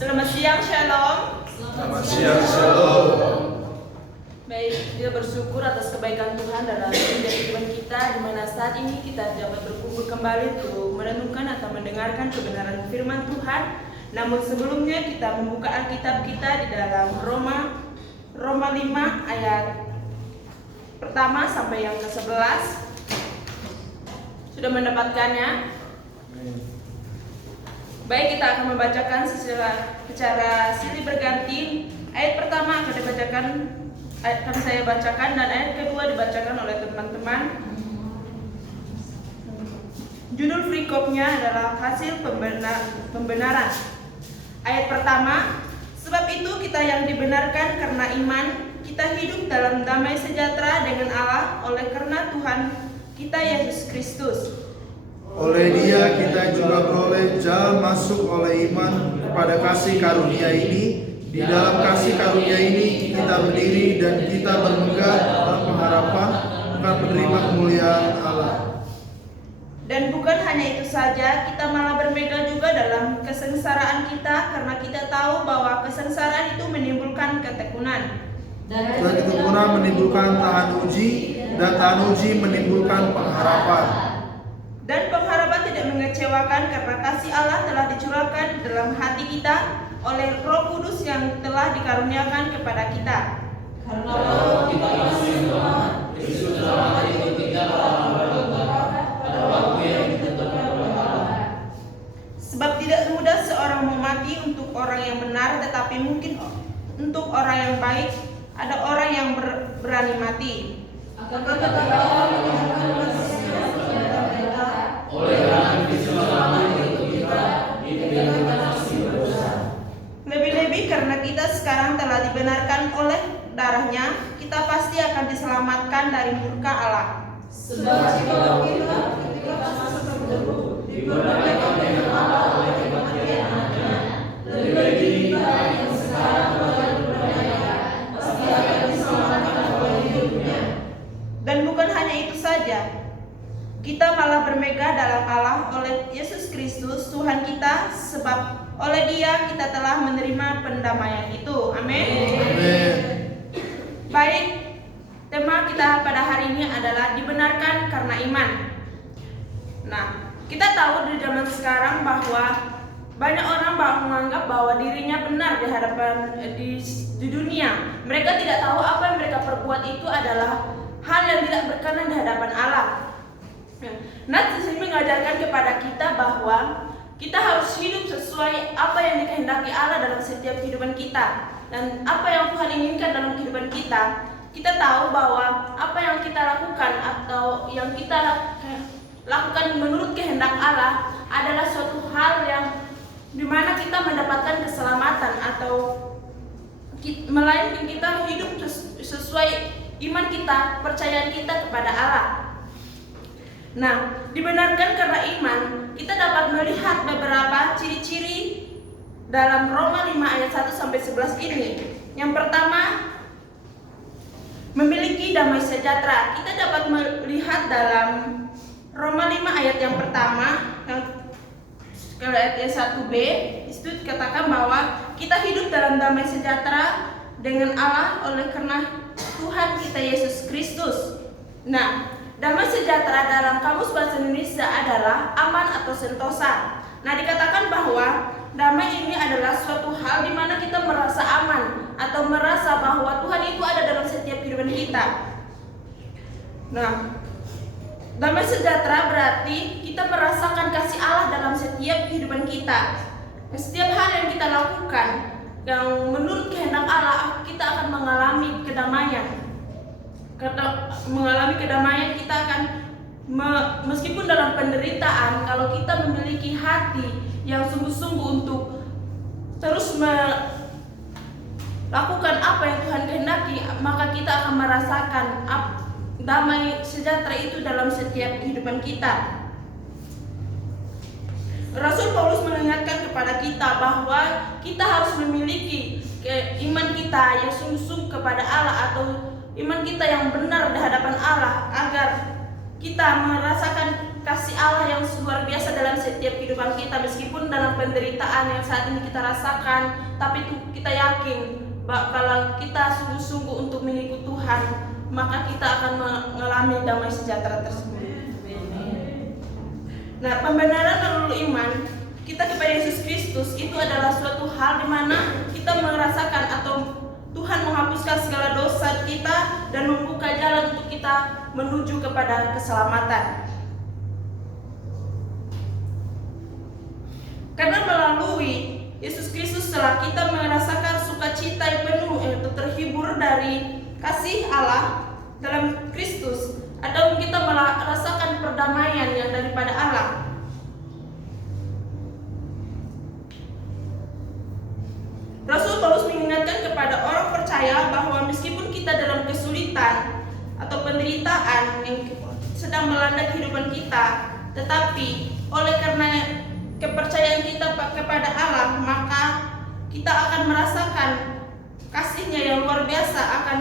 Selamat siang, Shalom. Selamat siang, Shalom. Baik, kita bersyukur atas kebaikan Tuhan dalam kehidupan kita, di mana saat ini kita dapat berkumpul kembali untuk merenungkan atau mendengarkan kebenaran firman Tuhan. Namun sebelumnya kita membuka Alkitab kita di dalam Roma 5 ayat pertama sampai yang ke-11. Sudah mendapatkannya? Baik, kita akan membacakan secara silih berganti. Ayat pertama akan saya bacakan, dan ayat kedua dibacakan oleh teman-teman. Judul perikopnya adalah hasil pembenaran. Ayat pertama, sebab itu kita yang dibenarkan karena iman, kita hidup dalam damai sejahtera dengan Allah oleh karena Tuhan kita Yesus Kristus. Oleh Dia kita juga beroleh jalan masuk oleh iman kepada kasih karunia ini. Di dalam kasih karunia ini kita berdiri dan kita bermegah dalam pengharapan akan menerima kemuliaan Allah. Dan bukan hanya itu saja, kita malah bermegah juga dalam kesengsaraan kita, karena kita tahu bahwa kesengsaraan itu menimbulkan ketekunan. Dan ketekunan menimbulkan tahan uji, dan tahan uji menimbulkan pengharapan. Dan pengharapan tidak mengecewakan, karena kasih Allah telah dicurahkan dalam hati kita oleh Roh Kudus yang telah dikaruniakan kepada kita. Karena kita masih selamat, Kristus dalam hari ketiga pada waktu yang ditentukan oleh Allah. Sebab tidak mudah seorang mau mati untuk orang yang benar, tetapi mungkin untuk orang yang baik ada orang yang berani mati. Akan tetapi Allah menyerahkan kasih-Nya kepada mereka oleh karena Kristus selamat untuk kita ditinggalkan masih berdosa. Lebih-lebih karena kita sekarang telah dibenarkan oleh darahnya, kita pasti akan diselamatkan dari murka Allah. Sebab jika kita ketika masuk berdebu dibenarkan dengan Allah oleh kematian Anaknya, lebih-lebih kita yang sekarang telah dipercaya pasti akan diselamatkan oleh hidupnya. Dan bukan hanya itu saja, kita malah bermegah dalam Allah oleh Yesus Kristus Tuhan kita, sebab oleh Dia kita telah menerima pendamaian itu. Amin. Amin. Baik, tema kita pada hari ini adalah dibenarkan karena iman. Nah, kita tahu di zaman sekarang bahwa banyak orang menganggap bahwa dirinya benar di hadapan di dunia. Mereka tidak tahu apa yang mereka perbuat itu adalah hal yang tidak berkenan di hadapan Allah. Nah, di sini mengajarkan kepada kita bahwa kita harus hidup sesuai apa yang dikehendaki Allah dalam setiap kehidupan kita, dan apa yang Tuhan inginkan dalam kehidupan kita. Kita tahu bahwa apa yang kita lakukan atau yang kita lakukan menurut kehendak Allah adalah suatu hal yang dimana kita mendapatkan keselamatan, atau melainkan kita hidup sesuai iman kita, percayaan kita kepada Allah. Nah, dibenarkan karena iman, kita dapat melihat beberapa ciri-ciri dalam Roma 5 ayat 1 sampai 11 ini. Yang pertama, memiliki damai sejahtera. Kita dapat melihat dalam Roma 5 ayat yang pertama, yang ayat 1b, itu dikatakan bahwa kita hidup dalam damai sejahtera dengan Allah oleh karena Tuhan kita Yesus Kristus. Nah, damai sejahtera dalam kamus bahasa Indonesia adalah aman atau sentosa. Nah, dikatakan bahwa damai ini adalah suatu hal di mana kita merasa aman atau merasa bahwa Tuhan itu ada dalam setiap kehidupan kita. Nah, damai sejahtera berarti kita merasakan kasih Allah dalam setiap kehidupan kita. Setiap hal yang kita lakukan yang menurut kehendak Allah, kita akan mengalami kedamaian. Kita akan meskipun dalam penderitaan, kalau kita memiliki hati yang sungguh-sungguh untuk terus melakukan apa yang Tuhan kehendaki, maka kita akan merasakan damai sejahtera itu dalam setiap kehidupan kita. Rasul Paulus mengingatkan kepada kita bahwa kita harus memiliki iman kita yang sungguh-sungguh kepada Allah, atau iman kita yang benar di hadapan Allah, agar kita merasakan kasih Allah yang luar biasa dalam setiap kehidupan kita, meskipun dalam penderitaan yang saat ini kita rasakan, tapi kita yakin bahwa kalau kita sungguh-sungguh untuk mengikut Tuhan, maka kita akan mengalami damai sejahtera tersebut. Nah, pembenaran melalui iman kita kepada Yesus Kristus itu adalah suatu hal di mana kita merasakan atau Tuhan menghapuskan segala dosa kita dan membuka jalan untuk kita menuju kepada keselamatan. Karena melalui Yesus Kristus setelah kita merasakan sukacita yang penuh terhibur dari kasih Allah dalam Kristus, atau kita merasakan perdamaian yang daripada Allah. Rasul Paulus mengingatkan kepada orang percaya bahwa meskipun kita dalam kesulitan atau penderitaan yang sedang melanda kehidupan kita, tetapi oleh karena kepercayaan kita kepada Allah, maka kita akan merasakan kasih-Nya yang luar biasa akan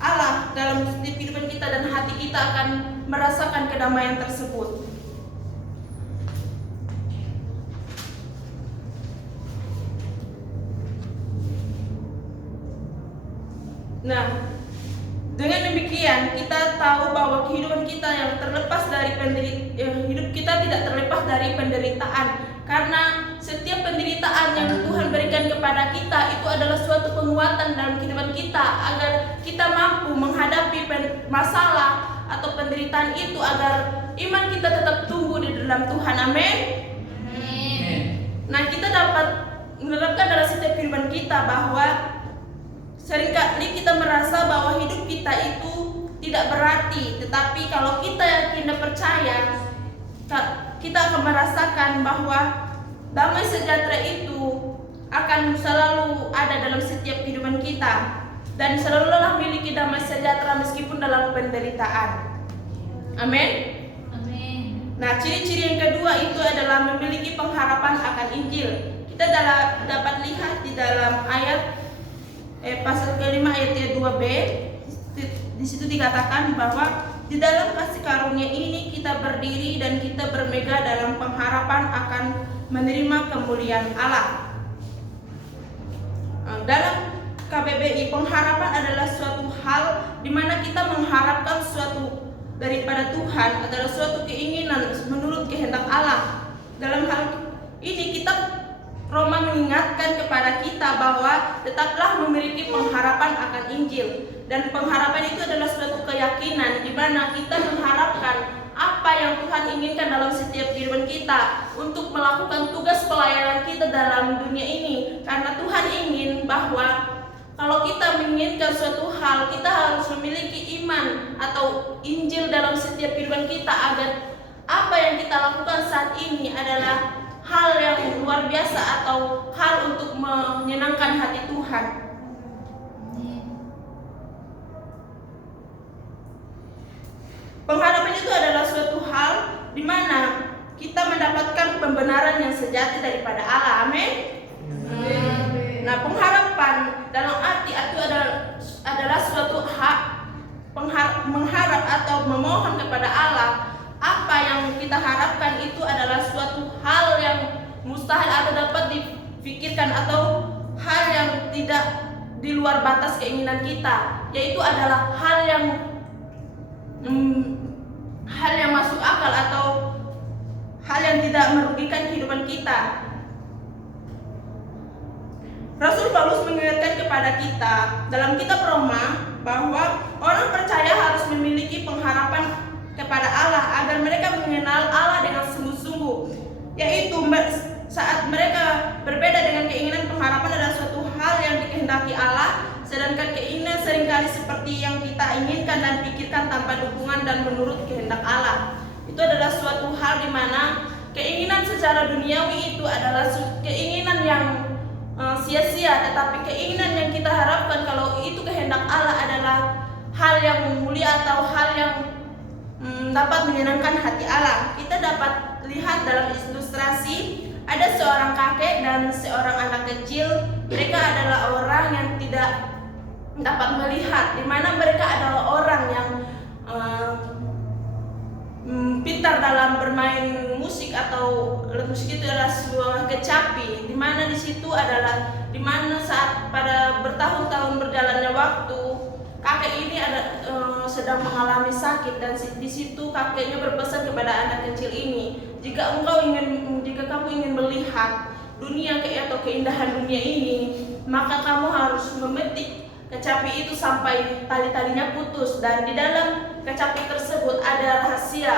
Allah dalam setiap kehidupan kita, dan hati kita akan merasakan kedamaian tersebut. Nah, dengan demikian kita tahu bahwa kehidupan kita yang terlepas dari hidup kita tidak terlepas dari penderitaan, karena setiap penderitaan yang Tuhan berikan kepada kita itu adalah suatu penguatan dalam kehidupan kita agar kita mampu menghadapi masalah atau penderitaan itu, agar iman kita tetap tumbuh di dalam Tuhan. Amin. Nah, kita dapat menerapkan dalam setiap kehidupan kita bahwa seringkali kita merasa bahwa hidup kita itu tidak berarti, tetapi kalau kita yakin dan percaya, kita akan merasakan bahwa damai sejahtera itu akan selalu ada dalam setiap kehidupan kita, dan selalulah memiliki damai sejahtera meskipun dalam penderitaan. Amin. Nah, ciri-ciri yang kedua itu adalah memiliki pengharapan akan Injil. Kita dapat lihat di dalam ayat pasal kelima ayat 2b, di situ dikatakan bahwa di dalam kasih karunia ini kita berdiri dan kita bermegah dalam pengharapan akan menerima kemuliaan Allah. Dalam KBBI, pengharapan adalah suatu hal di mana kita mengharapkan suatu daripada Tuhan, adalah suatu keinginan menurut kehendak Allah. Dalam hal ini Roma mengingatkan kepada kita bahwa tetaplah memiliki pengharapan akan Injil, dan pengharapan itu adalah suatu keyakinan di mana kita mengharapkan apa yang Tuhan inginkan dalam setiap kehidupan kita untuk melakukan tugas pelayanan kita dalam dunia ini. Karena Tuhan ingin bahwa kalau kita menginginkan suatu hal, kita harus memiliki iman atau Injil dalam setiap kehidupan kita, agar apa yang kita lakukan saat ini adalah hal yang luar biasa atau hal untuk menyenangkan hati Tuhan. Pengharapan itu adalah suatu hal di mana kita mendapatkan pembenaran yang sejati daripada Allah. Amin. Nah, pengharapan dalam arti itu adalah suatu hak mengharap atau memohon kepada Allah. Apa yang kita harapkan itu adalah suatu hal yang mustahil atau dapat difikirkan, atau hal yang tidak di luar batas keinginan kita, yaitu adalah hal yang masuk akal atau hal yang tidak merugikan kehidupan kita. Rasul Paulus mengingatkan kepada kita dalam kitab Roma bahwa orang percaya harus memiliki pengharapan kepada Allah agar mereka mengenal Allah dengan sungguh-sungguh, yaitu saat mereka berbeda dengan keinginan, pengharapan adalah suatu hal yang dikehendaki Allah, sedangkan keinginan seringkali seperti yang kita inginkan dan pikirkan tanpa dukungan dan menurut kehendak Allah. Itu adalah suatu hal di mana keinginan secara duniawi itu adalah keinginan yang sia-sia, tetapi keinginan yang kita harapkan kalau itu kehendak Allah adalah hal yang mulia atau hal yang dapat menyenangkan hati Allah. Kita dapat lihat dalam ilustrasi ada seorang kakek dan seorang anak kecil. Mereka adalah orang yang tidak dapat melihat, di mana mereka adalah orang yang pintar dalam bermain musik atau alat musik itu adalah sebuah kecapi, di mana di situ adalah di mana saat pada bertahun-tahun berjalannya waktu kakek ini sedang mengalami sakit, dan di situ kakeknya berpesan kepada anak kecil ini, jika kamu ingin melihat dunia atau keindahan dunia ini, maka kamu harus memetik kecapi itu sampai tali-talinya putus, dan di dalam kecapi tersebut ada rahasia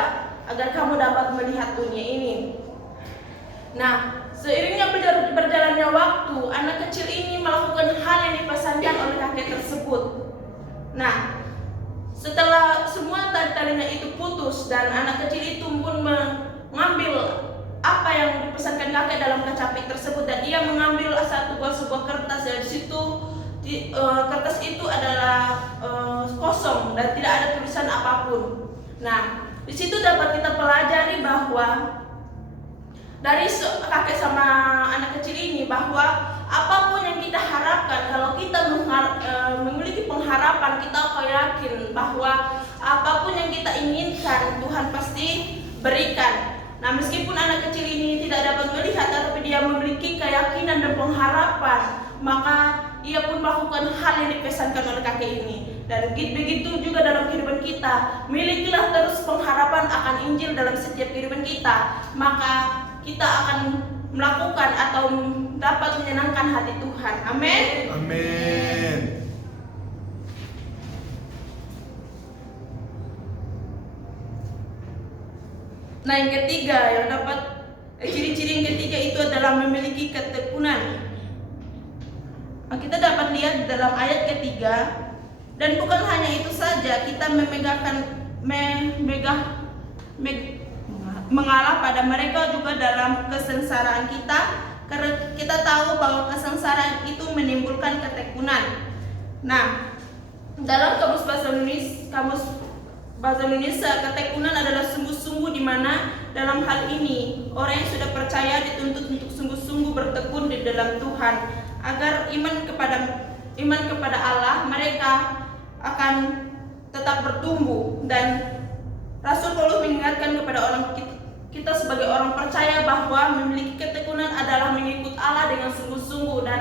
agar kamu dapat melihat dunia ini. Nah, seiringnya berjalannya waktu, anak kecil ini melakukan hal yang dipesankan oleh kakek tersebut. Nah, setelah semua tali-talinya itu putus dan anak kecil itu pun mengambil apa yang dipesankan kakek dalam kecapi tersebut, dan ia mengambil sebuah kertas, dan di situ kertas itu adalah kosong dan tidak ada tulisan apapun. Nah, di situ dapat kita pelajari bahwa dari kakek sama anak kecil ini, bahwa apapun yang kita harapkan, kalau kita memiliki pengharapan, kita akan yakin bahwa apapun yang kita inginkan Tuhan pasti berikan. Nah, meskipun anak kecil ini tidak dapat melihat, tetapi dia memiliki keyakinan dan pengharapan, maka ia pun melakukan hal yang dipesankan oleh kakek ini. Dan begitu juga dalam kehidupan kita, milikilah terus pengharapan akan Injil dalam setiap kehidupan kita, maka kita akan melakukan atau dapat menyenangkan hati Tuhan. Amin. Amin. Nah, yang ketiga, yang dapat ciri-ciri yang ketiga itu adalah memiliki ketekunan. Nah, kita dapat lihat dalam ayat ketiga, dan bukan hanya itu saja, kita mengalah pada mereka juga dalam kesengsaraan kita, karena kita tahu bahwa kesengsaraan itu menimbulkan ketekunan. Nah, dalam kamus bahasa Indonesia, ketekunan adalah sungguh-sungguh, di mana dalam hal ini orang yang sudah percaya dituntut untuk sungguh-sungguh bertekun di dalam Tuhan, agar iman kepada Allah mereka akan tetap bertumbuh. Dan Rasul Paulus mengingatkan kepada kita sebagai orang percaya bahwa memiliki ketekunan adalah mengikut Allah dengan sungguh-sungguh, dan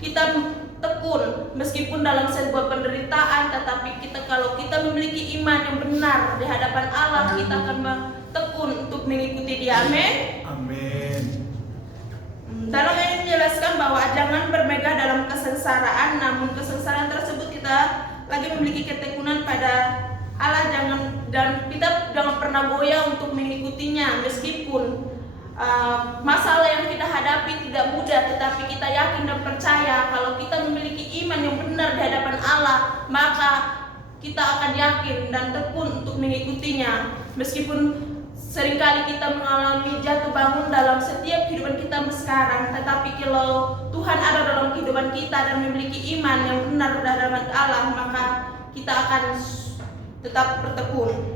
kita tekun meskipun dalam sebuah penderitaan, tetapi kalau kita memiliki iman yang benar di hadapan Allah, kita akan tekun untuk mengikuti Dia. Amin. Amin. Dalam ini menjelaskan bahwa jangan bermegah dalam kesengsaraan, namun kesengsaraan tersebut kita lagi memiliki ketekunan pada Allah, dan kita jangan pernah goyah untuk mengikutinya, meskipun masalah yang kita hadapi tidak mudah, tetapi kita yakin dan percaya kalau kita memiliki iman yang benar di hadapan Allah, maka kita akan yakin dan tekun untuk mengikutinya. Meskipun seringkali kita mengalami jatuh bangun dalam setiap kehidupan kita sekarang, tetapi kalau Tuhan ada dalam kehidupan kita dan memiliki iman yang benar di hadapan Allah, maka kita akan tetap bertekun.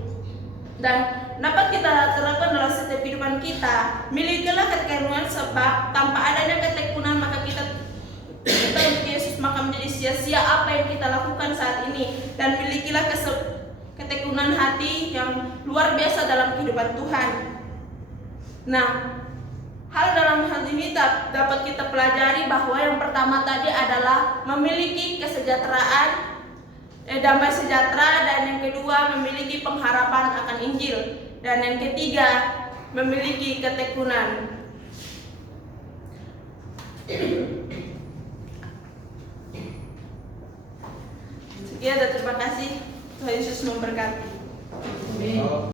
Dan dapat kita terapkan dalam setiap kehidupan kita. Milikilah ketekunan, sebab tanpa adanya ketekunan maka kita untuk Yesus maka menjadi sia-sia apa yang kita lakukan saat ini. Dan milikilah ketekunan hati yang luar biasa dalam kehidupan Tuhan. Nah, hal dalam hal ini dapat kita pelajari bahwa yang pertama tadi adalah memiliki kesejahteraan, damai sejahtera, dan yang kedua memiliki pengharapan akan Injil, dan yang ketiga memiliki ketekunan. Sekian dan terima kasih. Tuhan Yesus memberkati. Amin.